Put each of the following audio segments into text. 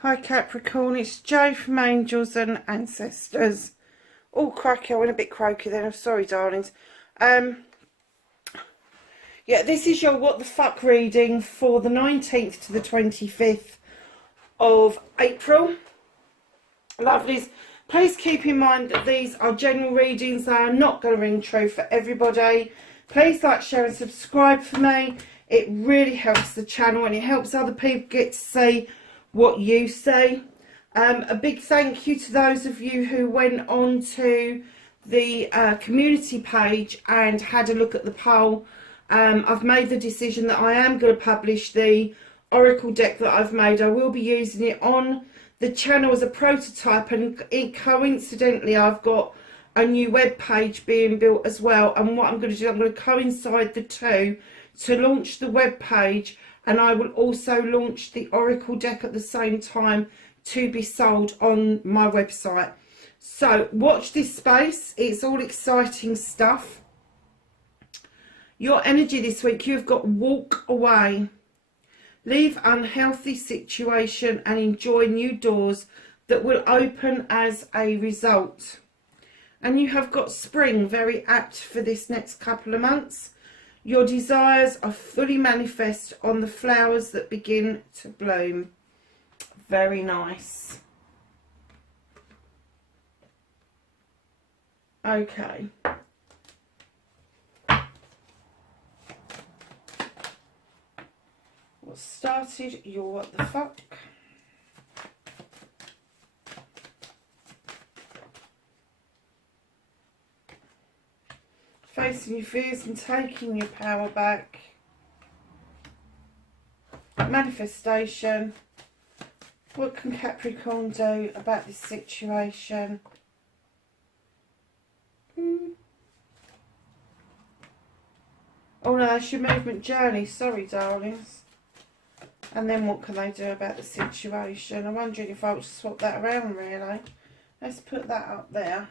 Hi Capricorn, it's Jo from Angels and Ancestors. Oh crikey, I went a bit croaky then, I'm sorry darlings. Yeah, this is your what the fuck reading for the 19th to the 25th of April. Lovelies, please keep in mind that these are general readings. They are not going to ring true for everybody. Please like, share and subscribe for me. It really helps the channel and it helps other people get to see what you say. A big thank you to those of you who went on to the community page and had a look at the poll. I've made the decision that I am going to publish the oracle deck that I've made. I will be using it on the channel as a prototype, and coincidentally I've got a new web page being built as well. And what I'm going to do, I'm going to coincide the two to launch the web page, and I will also launch the oracle deck at the same time to be sold on my website. So watch this space. It's all exciting stuff. Your energy this week, you've got walk away. Leave unhealthy situation and enjoy new doors that will open as a result. And you have got spring, very apt for this next couple of months. Your desires are fully manifest on the flowers that begin to bloom. Very nice. Okay. What started your what the fuck? Facing your fears and taking your power back. Manifestation. What can Capricorn do about this situation? Oh no, that's your movement journey. Sorry, darlings. And then what can they do about the situation? I'm wondering if I'll swap that around, really. Let's put that up there.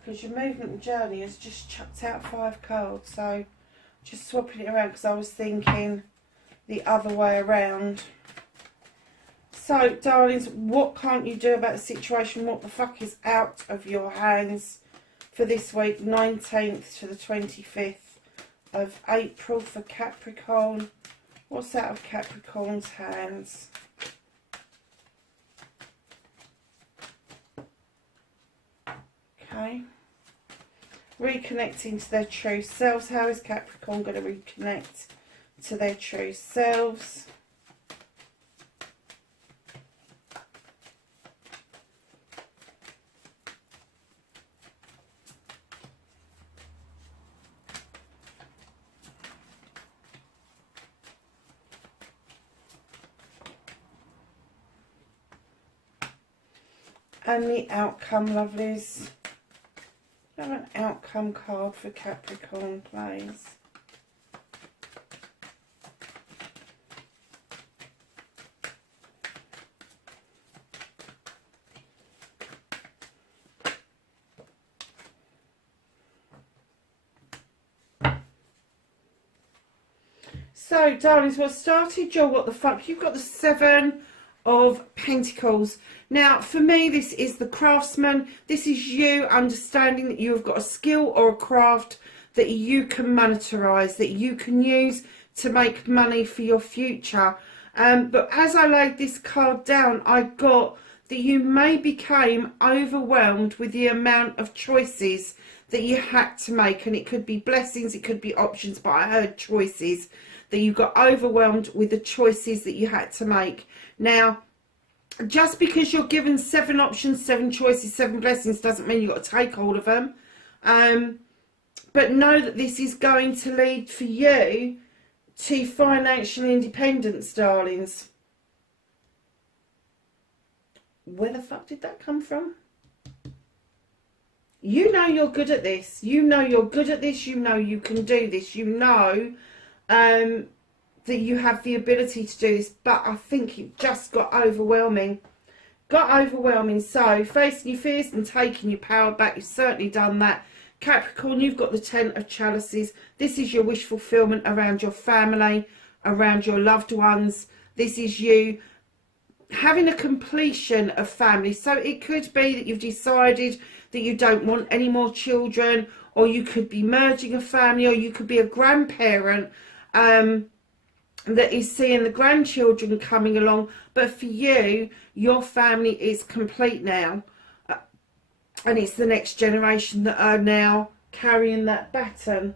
Because your movement and journey has just chucked out 5 cards, so just swapping it around because I was thinking the other way around. So, darlings, what can't you do about the situation? What the fuck is out of your hands for this week, 19th to the 25th of April for Capricorn? What's out of Capricorn's hands? Okay. Reconnecting to their true selves. How is Capricorn going to reconnect to their true selves? And the outcome, lovelies. Have an outcome card for Capricorn, please. So, darlings, what started your what the fuck? You've got the 7 of Pentacles. Now, for me, this is the Craftsman. This is you understanding that you've got a skill or a craft that you can monetize, that you can use to make money for your future. But as I laid this card down, I got that you may become overwhelmed with the amount of choices that you had to make. And it could be blessings, it could be options, but I heard choices. That you got overwhelmed with the choices that you had to make. Now, just because you're given 7 options, 7 choices, 7 blessings doesn't mean you've got to take all of them. But know that this is going to lead for you to financial independence, darlings. Where the fuck did that come from? You know you're good at this. You know you're good at this. You know you can do this. You know that you have the ability to do this, but I think it just got overwhelming. So facing your fears and taking your power back, you've certainly done that. Capricorn, you've got the 10 of Chalices. This is your wish fulfillment around your family, around your loved ones. This is you having a completion of family. So it could be that you've decided that you don't want any more children, or you could be merging a family, or you could be a grandparent that is seeing the grandchildren coming along. But for you, your family is complete now, and it's the next generation that are now carrying that baton.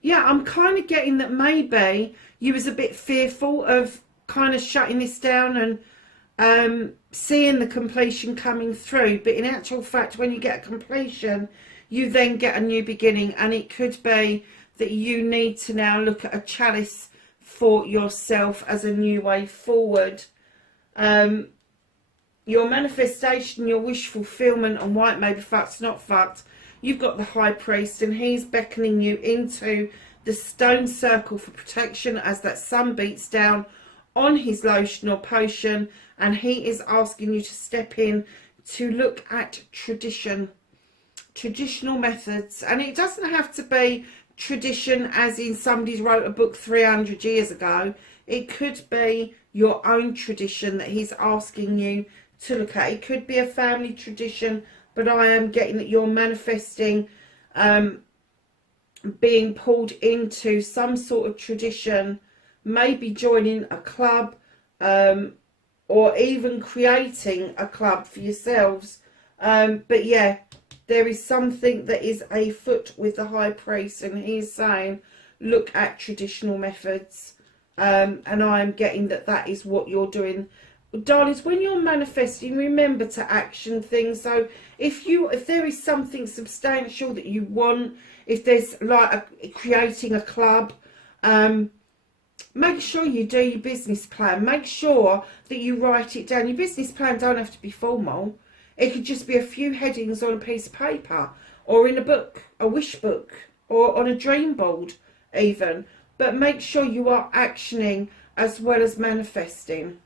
Yeah, I'm kind of getting that maybe you was a bit fearful of kind of shutting this down and seeing the completion coming through. But in actual fact, when you get a completion, you then get a new beginning. And it could be that you need to now look at a chalice for yourself as a new way forward. Your manifestation, your wish fulfillment, and why it may be fucked, not fucked. You've got the High Priest, and he's beckoning you into the stone circle for protection as that sun beats down on his lotion or potion, and he is asking you to step in to look at traditional methods. And it doesn't have to be tradition as in somebody's wrote a book 300 years ago. It could be your own tradition that he's asking you to look at. It could be a family tradition, but I am getting that you're manifesting being pulled into some sort of tradition, maybe joining a club, or even creating a club for yourselves. But yeah, there is something that is afoot with the High Priest, and he's saying look at traditional methods, and I am getting that that is what you're doing. Darlings, when you're manifesting, remember to action things. So if there is something substantial that you want, if there's like creating a club, make sure you do your business plan. Make sure that you write it down. Your business plan don't have to be formal. It could just be a few headings on a piece of paper, or in a book, a wish book, or on a dream board even. But make sure you are actioning as well as manifesting.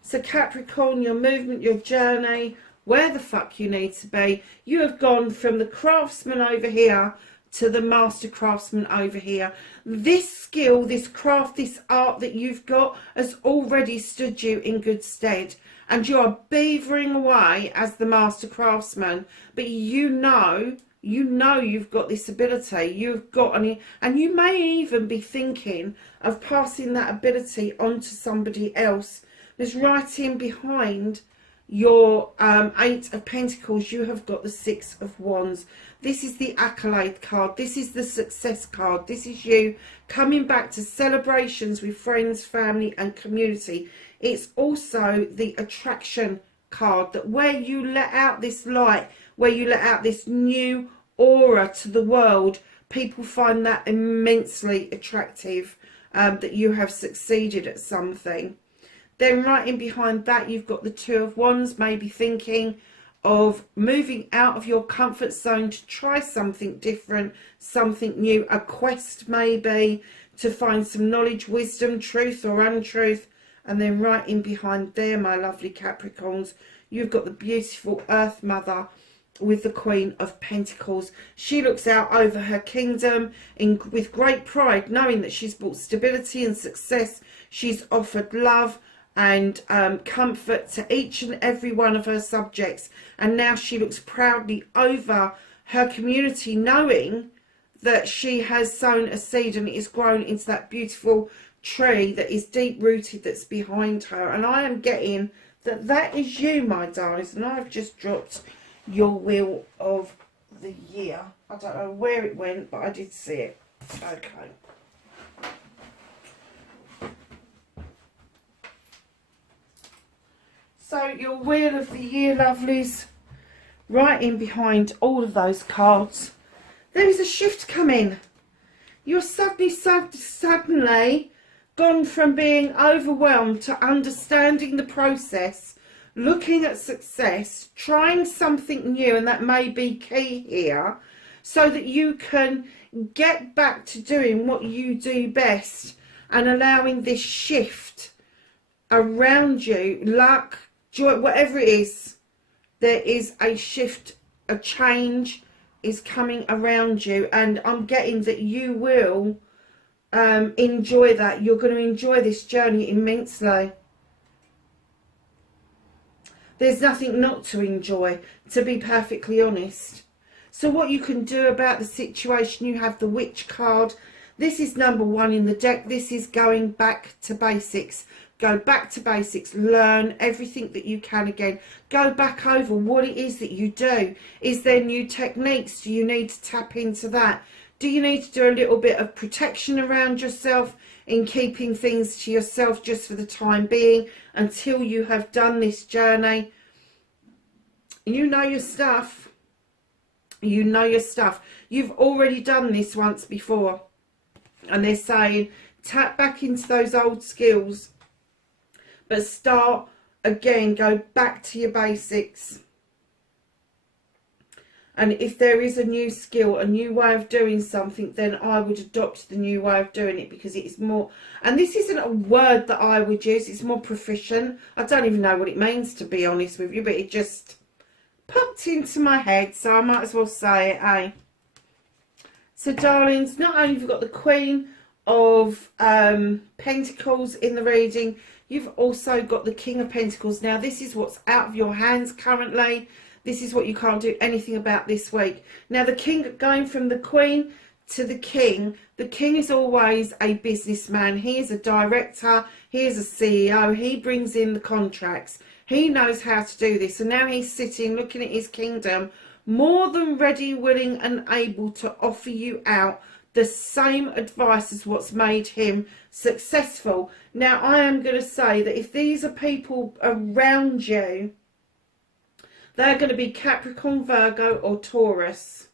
So Capricorn, your movement, your journey, where the fuck you need to be. You have gone from the craftsman over here to the master craftsman over here. This skill, this craft, this art that you've got has already stood you in good stead. And you are beavering away as the master craftsman. But you know you've got this ability. You've got, and you may even be thinking of passing that ability on to somebody else. There's right in behind your 8 of Pentacles, you have got the 6 of Wands. This is the accolade card. This is the success card. This is you coming back to celebrations with friends, family and community. It's also the attraction card, that where you let out this light, where you let out this new aura to the world, people find that immensely attractive, that you have succeeded at something. Then right in behind that, you've got the 2 of Wands, maybe thinking of moving out of your comfort zone to try something different, something new, a quest maybe to find some knowledge, wisdom, truth or untruth. And then right in behind there, my lovely Capricorns, you've got the beautiful Earth Mother with the Queen of Pentacles. She looks out over her kingdom with great pride, knowing that she's brought stability and success. She's offered love and comfort to each and every one of her subjects, and now she looks proudly over her community, knowing that she has sown a seed and it is grown into that beautiful tree that is deep rooted, that's behind her. And I am getting that that is you, my darlings. And I've just dropped your Wheel of the Year. I don't know where it went, but I did see it. Okay. So your Wheel of the Year, lovelies, right in behind all of those cards, there is a shift coming. You're suddenly gone from being overwhelmed to understanding the process, looking at success, trying something new, and that may be key here. so that you can get back to doing what you do best and allowing this shift around you, luck, joy, whatever it is. There is a shift, a change is coming around you, and I'm getting that you will enjoy that. You're going to enjoy this journey immensely. There's nothing not to enjoy, to be perfectly honest. So what you can do about the situation, you have the Witch card. This is number 1 in the deck. This is going back to basics. Go back to basics. Learn everything that you can again. Go back over what it is that you do. Is there new techniques? Do you need to tap into that? Do you need to do a little bit of protection around yourself in keeping things to yourself just for the time being until you have done this journey? You know your stuff. You know your stuff. You've already done this once before. And they're saying tap back into those old skills. But start again. Go back to your basics. And if there is a new skill, a new way of doing something, then I would adopt the new way of doing it, because it is more, and this isn't a word that I would use, it's more proficient. I don't even know what it means, to be honest with you, but it just popped into my head, so I might as well say it, eh? So darlings, not only have you got the Queen of Pentacles in the reading, you've also got the King of Pentacles. Now this is what's out of your hands currently. This is what you can't do anything about this week. Now the King, going from the Queen to the King is always a businessman. He is a director, he is a CEO, he brings in the contracts. He knows how to do this. And now he's sitting looking at his kingdom, more than ready, willing and able to offer you out the same advice as what's made him successful. Now I am going to say that if these are people around you, they're going to be Capricorn, Virgo or Taurus.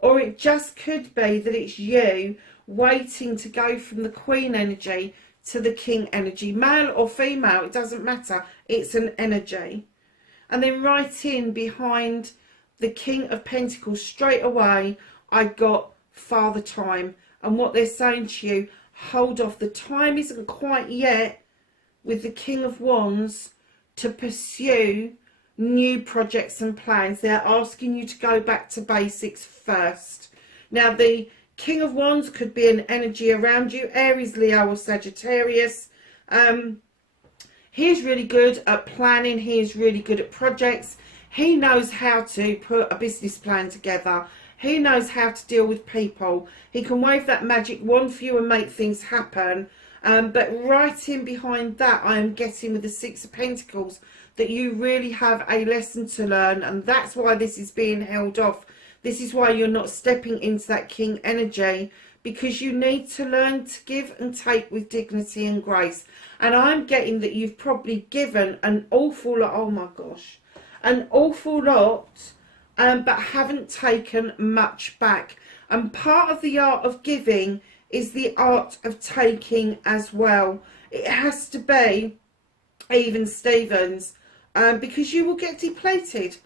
Or it just could be that it's you waiting to go from the Queen energy to the King energy. Male or female, it doesn't matter. It's an energy. And then right in behind the King of Pentacles, straight away, I got Father Time. And what they're saying to you, hold off. The time isn't quite yet with the King of Wands to pursue new projects and plans. They're asking you to go back to basics first. Now the King of Wands could be an energy around you, Aries, Leo or Sagittarius. He's really good at planning. He is really good at projects. He knows how to put a business plan together. He knows how to deal with people. He can wave that magic wand for you and make things happen. But right in behind that, I am getting with the Six of Pentacles that you really have a lesson to learn, and that's why this is being held off. This is why you're not stepping into that King energy, because you need to learn to give and take with dignity and grace. And I'm getting that you've probably given an awful lot, oh my gosh, an awful lot, but haven't taken much back. And part of the art of giving is the art of taking as well. It has to be even Stevens, because you will get depleted,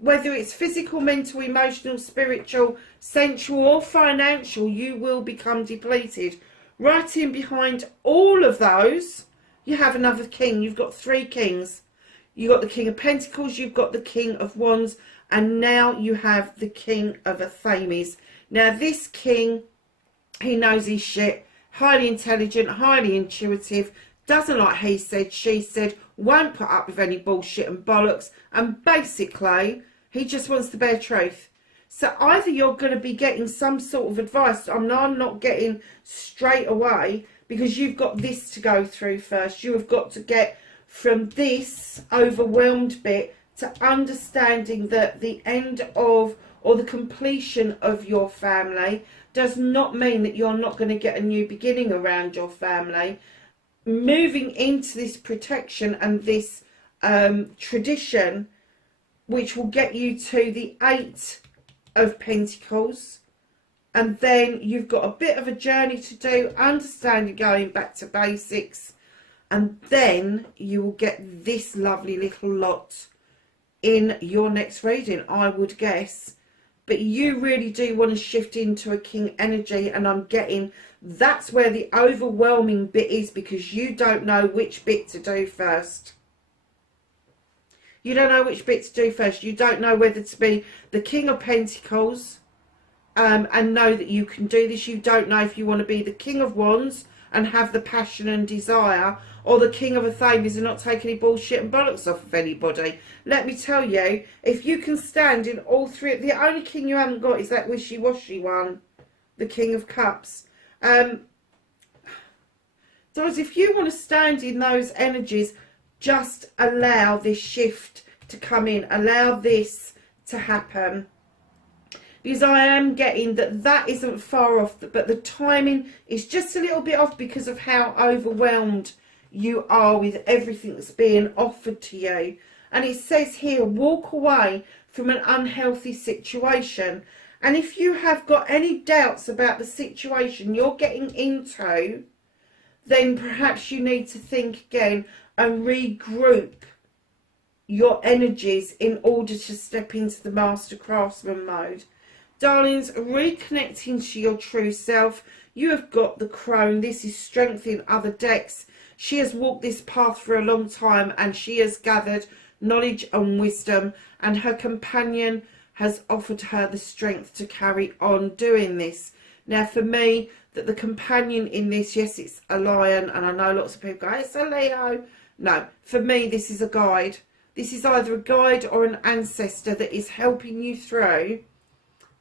whether it's physical, mental, emotional, spiritual, sensual or financial. You will become depleted. Right in behind all of those, you have another king. You've got 3 kings. You've got the King of Pentacles, you've got the King of Wands, and now you have the King of Athames. Now this king, he knows his shit, highly intelligent, highly intuitive, doesn't like he said, she said, won't put up with any bullshit and bollocks, and basically he just wants the bare truth. So either you're going to be getting some sort of advice, I'm not getting straight away, because you've got this to go through first. You have got to get from this overwhelmed bit to understanding that the end of, or the completion of your family does not mean that you're not going to get a new beginning around your family. Moving into this protection and this tradition, which will get you to the 8 of Pentacles, and then you've got a bit of a journey to do, understanding, going back to basics, and then you will get this lovely little lot in your next reading, I would guess. but you really do want to shift into a king energy, and I'm getting that's where the overwhelming bit is, because you don't know which bit to do first. You don't know which bit to do first. You don't know whether to be the King of Pentacles and know that you can do this. You don't know if you want to be the King of Wands and have the passion and desire, or the King of Athames and not take any bullshit and bollocks off of anybody. Let me tell you, if you can stand in all three, the only king you haven't got is that wishy-washy one, the King of Cups. So if you want to stand in those energies, just allow this shift to come in. Allow this to happen. Because I am getting that that isn't far off, but the timing is just a little bit off because of how overwhelmed you are with everything that's being offered to you. And it says here, walk away from an unhealthy situation. And if you have got any doubts about the situation you're getting into, then perhaps you need to think again and regroup your energies in order to step into the Master Craftsman mode. Darlings, reconnecting to your true self. You have got the Crone. This is strength in other decks. She has walked this path for a long time, and she has gathered knowledge and wisdom, and her companion has offered her the strength to carry on doing this. Now, for me, that the companion in this, yes, it's a lion, and I know lots of people go, it's a Leo. No, for me, this is a guide. This is either a guide or an ancestor that is helping you through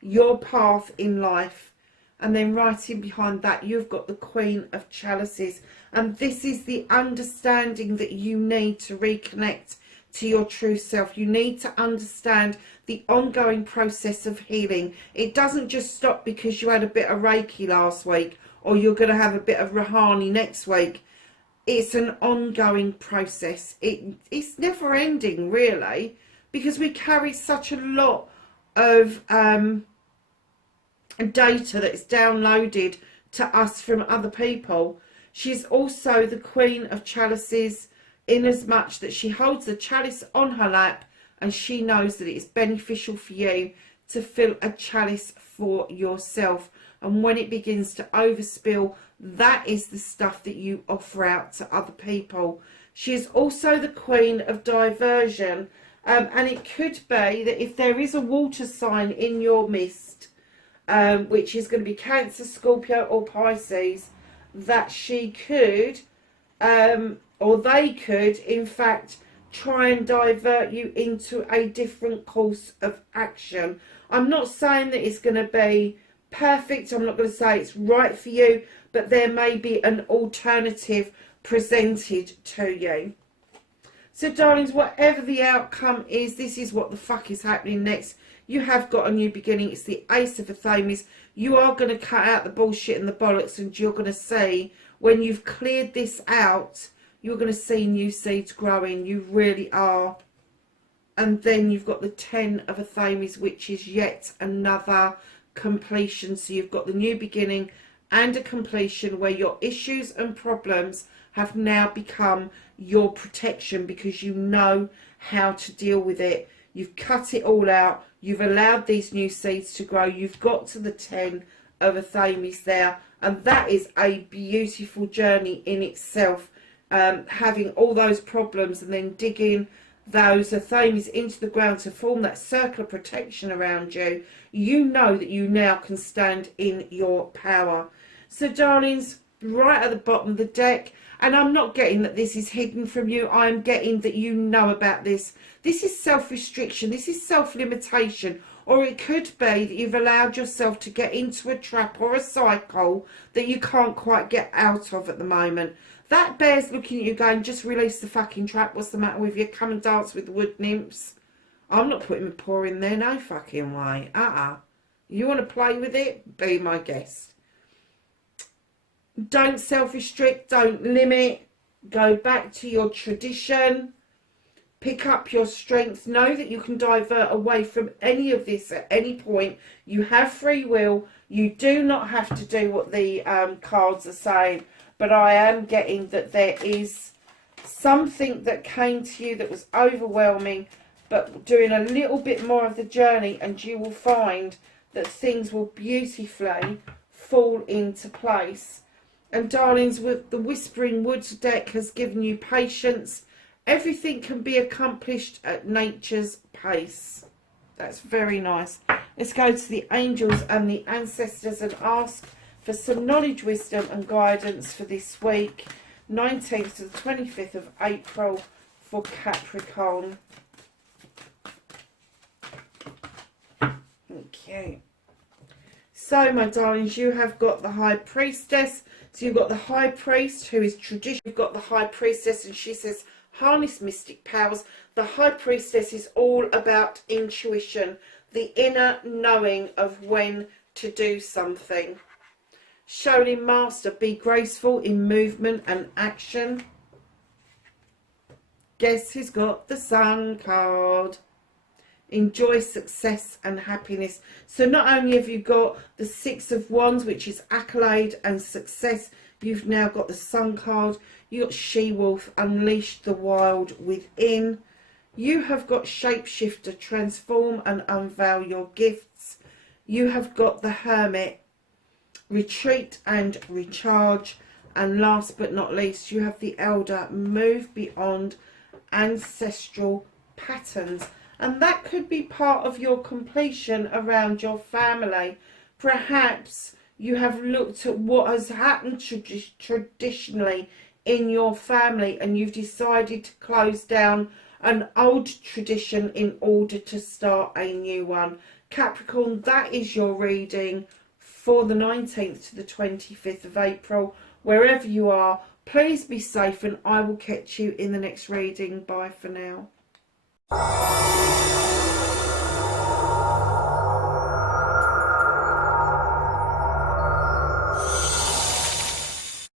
your path in life. And then right in behind that, you've got the Queen of Chalices. And this is the understanding that you need to reconnect to your true self. You need to understand the ongoing process of healing. It doesn't just stop because you had a bit of Reiki last week, or you're going to have a bit of Rahani next week. It's an ongoing process. It's never ending, really, because we carry such a lot of data that's downloaded to us from other people. She's also the Queen of Chalices, in as much that she holds the chalice on her lap, and she knows that it is beneficial for you to fill a chalice for yourself. And when it begins to overspill, that is the stuff that you offer out to other people. She is also the Queen of Diversion, and it could be that if there is a water sign in your midst, which is going to be Cancer, Scorpio or Pisces, that she could, or they could, in fact, try and divert you into a different course of action. I'm not saying that it's going to be perfect. I'm not going to say it's right for you, but there may be an alternative presented to you. So, darlings, whatever the outcome is, this is what the fuck is happening next. You have got a new beginning. It's the Ace of Athames. You are going to cut out the bullshit and the bollocks, and you're going to see, when you've cleared this out, you're going to see new seeds growing. You really are. And then you've got the 10 of Athames, which is yet another completion. So you've got the new beginning and a completion where your issues and problems have now become your protection, because you know how to deal with it. You've cut it all out. You've allowed these new seeds to grow. You've got to the 10 of Athames there. And that is a beautiful journey in itself. Having all those problems and then digging those Athames into the ground to form that circle of protection around you. You know that you now can stand in your power. So, darlings, right at the bottom of the deck, and I'm not getting that this is hidden from you. I'm getting that you know about this. This is self-restriction. This is self-limitation. Or it could be that you've allowed yourself to get into a trap or a cycle that you can't quite get out of at the moment. That bear's looking at you going, just release the fucking trap. What's the matter with you? Come and dance with the wood nymphs. I'm not putting my paw in there. No fucking way. You want to play with it? Be my guest. Don't self-restrict. Don't limit. Go back to your tradition. Pick up your strength. Know that you can divert away from any of this at any point. You have free will. You do not have to do what the cards are saying. But I am getting that there is something that came to you that was overwhelming, but doing a little bit more of the journey, and you will find that things will beautifully fall into place. And darlings, with the Whispering Woods deck has given you patience. Everything can be accomplished at nature's pace. That's very nice. Let's go to the angels and the ancestors and ask for some knowledge, wisdom and guidance for this week, 19th to the 25th of April for Capricorn. Okay. So, my darlings, you have got the High Priestess. So you've got the High Priest, who is tradition. You've got the High Priestess, and she says, harness mystic powers. The High Priestess is all about intuition, the inner knowing of when to do something. Shaolin Master, be graceful in movement and action. Guess who's got the Sun card? Enjoy success and happiness. So not only have you got the Six of Wands, which is accolade and success, you've now got the Sun card. You got She-Wolf, unleash the wild within. You have got Shapeshifter, transform and unveil your gifts. You have got the Hermit, retreat and recharge. And last but not least, you have the Elder, move beyond ancestral patterns. And that could be part of your completion around your family. Perhaps you have looked at what has happened traditionally in your family, and you've decided to close down an old tradition in order to start a new one. Capricorn, that is your reading for the 19th to the 25th of April. Wherever you are, please be safe, and I will catch you in the next reading. Bye for now.